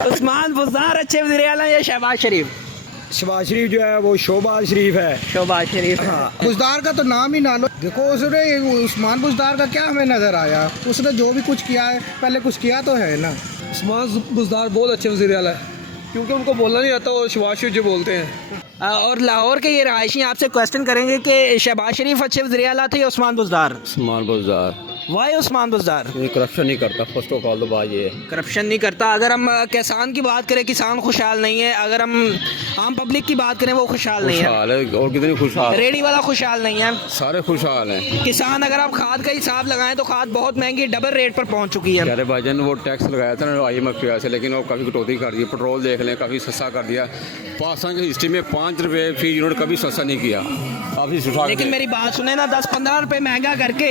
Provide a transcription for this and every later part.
उस्मान बुज़दार अच्छे वज़ीर आला या शहबाज शरीफ? शहबाज शरीफ जो है वो शोबाज शरीफ है। शहबाज शरीफ। हाँ, बुज़दार का तो नाम ही ना लो। देखो उसने उस्मान बुज़दार का क्या हमें नज़र आया, उसने जो भी कुछ किया है पहले कुछ किया तो है ना। उस्मान बुज़दार बहुत अच्छे वज़ीर आला है क्योंकि उनको बोलना नहीं आता और शहबाज शरीफ जो बोलते हैं। और लाहौर के ये रहायशी आपसे क्वेश्चन करेंगे कि शहबाज शरीफ अच्छे वज़ीर आला थे या उस्मान बुज़दार? उस्मान बुज़दार वाई उस्मान बुज़दार? ये करप्शन नहीं करता, फर्स्ट ऑफ ऑल तो बात ये है। करप्शन नहीं करता। अगर हम किसान की बात करें, किसान खुशहाल नहीं है। अगर हम आम पब्लिक की बात करें, वो खुशहाल नहीं है। खुशहाल है और कितनी खुशहाल, रेडी वाला खुशहाल नहीं है। सारे खुशहाल हैं। किसान अगर आप खाद का हिसाब लगाएं तो खाद बहुत महंगी डबल रेट पर पहुंच चुकी है। अरे भाईजान वो टैक्स लगाया था ना IMF की वजह से, लेकिन वो काफ़ी कटौती कर दी। पेट्रोल देख लें, काफ़ी सस्ता कर दिया। पाकिस्तान की हिस्ट्री में 5 रुपये फी यूनिट कभी सस्ता नहीं किया। काफ़ी सुठा। लेकिन मेरी बात सुने ना, 10-15 रुपए महंगा करके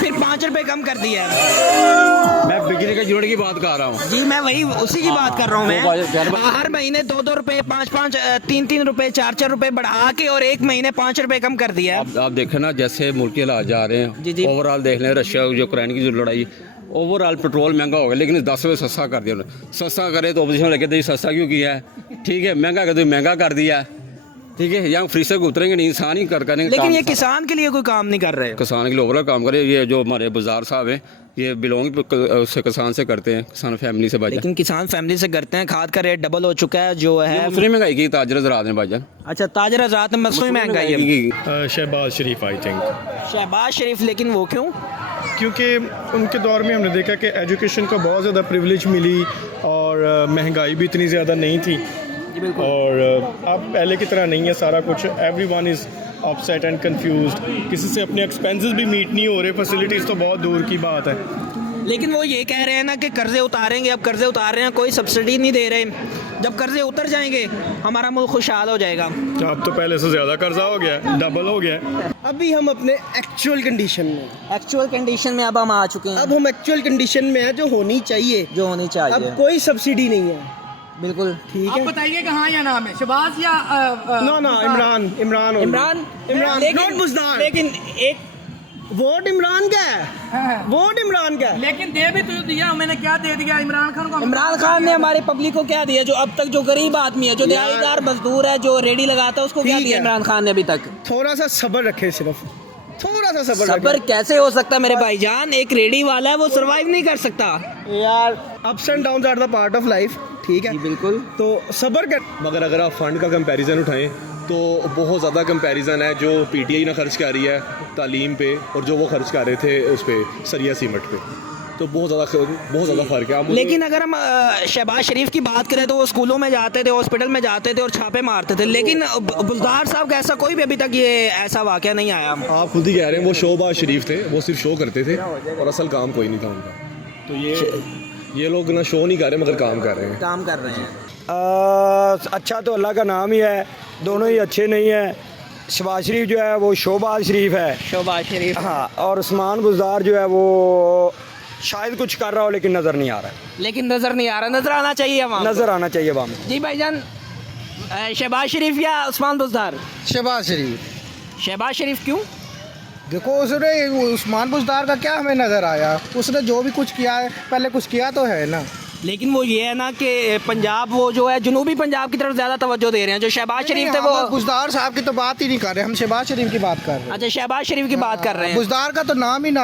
फिर 5 रुपए कम कर दिया है। मैं बिजली के यूनिट की बात कर रहा हूँ जी, मैं वही उसी की बात कर रहा हूँ। मैं हर महीने 2-2 रुपए, 5-5, 3-3 रुपए, 4-4 रुपए बढ़ा के और एक महीने 5 रुपए कम कर दिया है। आप देखें ना, जैसे मुल्क के हालात जा रहे जी, जी। हैं, ओवरऑल देख लें, रशिया यूक्रेन की जो लड़ाई, ओवरऑल पेट्रोल महंगा हो गया, लेकिन 10 रुपये सस्ता कर दिया उन्होंने। सस्ता करे तो अपोजिशन लगे तो सस्ता क्यों किया है? ठीक है, महंगा कर तो महंगा कर दिया है। ठीक है, यहाँ फ्री से उतरेंगे नहीं, इंसान ही करेंगे। लेकिन ये किसान के लिए कोई काम नहीं कर रहे। किसान के लिए ओवरऑल काम करे। ये जो हमारे बुज़दार साहब हैं, ये बिलोंग से किसान से करते हैं, किसान फैमिली से भाईजान। लेकिन किसान फैमिली से करते हैं। खाद का रेट डबल हो चुका है जो है। मसली महंगाई की ताजर हज़रात ने भाईजान। अच्छा, ताजर हज़रात में मसनूई महंगाई है। शहबाज शरीफ आई थिंक, शहबाज शरीफ, लेकिन वो क्यों? क्योंकि उनके दौर में हमने देखा कि एजुकेशन को बहुत ज़्यादा प्रिविलेज मिली और महंगाई भी इतनी ज़्यादा नहीं थी। और अब पहले की तरह नहीं है सारा कुछ। Everyone is upset and confused. किसी से अपने एक्सपेंसेस भी मीट नहीं हो रहे, फैसिलिटीज़ तो बहुत दूर की बात है। लेकिन वो ये कह रहे हैं ना कि कर्जे उतारेंगे। अब कर्जे उतार रहे हैं, कोई सब्सिडी नहीं दे रहे। जब कर्जे उतर जाएंगे हमारा मुल्क खुशहाल हो जाएगा। अब तो पहले से ज़्यादा कर्जा हो गया, डबल हो गया। अभी हम अपने एक्चुअल कंडीशन में एक्चुअल कंडीशन में अब हम आ चुके हैं। अब हम एक्चुअल कंडीशन में है जो होनी चाहिए, जो होनी चाहिए। अब कोई सब्सिडी नहीं है। बिल्कुल ठीक आप है। बताइए कहाँ या नाम है, शहबाज या no no, Imran Imran Imran not Buzdar. लेकिन एक वोट इमरान का है, वोट इमरान का है। लेकिन दे भी तो दिया, मैंने क्या दे दिया इमरान खान को? इमरान खान ने हमारी पब्लिक को क्या दिया? जो अब तक जो गरीब आदमी है, जो दिहाड़ीदार मजदूर है, जो रेडी लगाता है, उसको क्या ठीक दिया है। इमरान खान ने अभी तक? थोड़ा सा सब्र रखे, सिर्फ थोड़ा सा सब्र सबर कैसे हो सकता मेरे भाईजान? एक रेडी वाला है, वो सरवाइव नहीं कर सकता यार। Ups and downs are the part of life. ठीक है, बिल्कुल। तो सब्र कर। मगर अगर आप फ़ंड का कंपैरिजन उठाएं तो बहुत ज़्यादा कंपैरिजन है जो PTI ना खर्च कर रही है तालीम पे और जो वो खर्च कर रहे थे उस पे सरिया सीमेंट पे, तो बहुत ज़्यादा फ़र्क है। लेकिन अगर हम शहबाज शरीफ की बात करें तो वो स्कूलों में जाते थे, हॉस्पिटल में जाते थे और छापे मारते थे। लेकिन बुज़दार साहब का ऐसा कोई भी अभी तक ये ऐसा वाक़या नहीं आया। आप खुद ही कह रहे हैं वो शोबाज शरीफ थे, वो सिर्फ शो करते थे और असल काम कोई नहीं था उनका। तो ये लोग ना शो नहीं कर रहे मगर काम कर रहे हैं। काम कर रहे हैं। अच्छा तो अल्लाह का नाम ही है, दोनों ही अच्छे नहीं है। शहबाज शरीफ जो है वो शोबाज शरीफ है। शहबाज शरीफ, हाँ, और उस्मान बुज़दार जो है वो शायद कुछ कर रहा हो लेकिन नज़र नहीं आ रहा है। लेकिन नजर नहीं आ रहा। नजर आना चाहिए अवाम को। नज़र आना चाहिए अवाम को। जी भाईजान, शहबाज शरीफ या उस्मान बुज़दार? शहबाज शरीफ। शहबाज शरीफ क्यों? देखो उसने उस्मान बुज़दार का क्या हमें नज़र आया, उसने जो भी कुछ किया है पहले कुछ किया तो है ना। लेकिन वो ये है ना कि पंजाब, वो जो है जनूबी पंजाब की तरफ ज़्यादा तवज्जो दे रहे हैं। जो शहबाज शरीफ थे वो बुज़दार साहब की तो बात ही नहीं कर रहे, हम शहबाज शरीफ की बात कर रहे हैं। अच्छा, शहबाज शरीफ की बात कर रहे हैं। बुज़दार का तो नाम ही ना